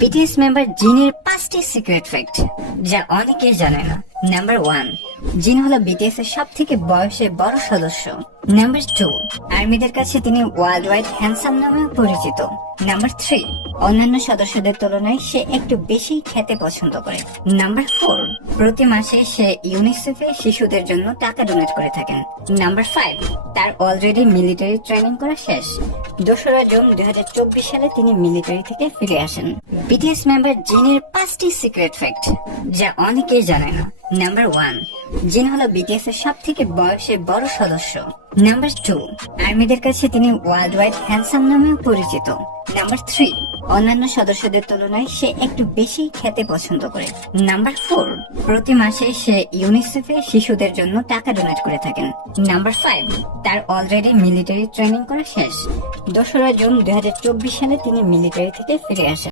BTS member জিনের 5টি secret fact যা অনেকেই জানে না। নাম্বার 1, জিন হলো বিটিএস এর সব থেকে বয়সে বড় সদস্য। নাম্বার 2, আর্মিদের কাছে তিনি ওয়ার্ল্ড ওয়াইড হ্যান্ডসাম নামেও পরিচিত। নাম্বার 3, অন্যান্য সদস্যদের তুলনায় সে একটু বেশি খেতে পছন্দ করে। নাম্বার 4, প্রতি মাসে সে ইউনিসেফে শিশুদের জন্য টাকা ডোনেট করে থাকেন। নাম্বার 5, তার অলরেডি মিলিটারি ট্রেনিং করা শেষ। 2রা জুন 2024 সালে তিনি মিলিটারি থেকে ফিরে আসেন। বিটিএস মেম্বার জিনের 5টি সিক্রেট ফ্যাক্ট যা অনেকেই জানে না। নাম্বার 1, জিন হলো বিটিএস এর সব থেকে বয়সে বড় সদস্য। নাম্বার 2, আর্মিদের কাছে তিনি ওয়ার্ল্ড ওয়াইড হ্যান্ডসাম নামেও পরিচিত। নাম্বার 3, অন্যান্য সদস্যদের তুলনায় সে একটু বেশি খেতে পছন্দ করে। নাম্বার 4, প্রতি মাসে সে ইউনিসেফে শিশুদের জন্য টাকা ডোনেট করে থাকেন। নাম্বার 5, তার অলরেডি মিলিটারি ট্রেনিং করা শেষ। 2রা জুন 2024 সালে তিনি মিলিটারি থেকে ফিরে আসেন।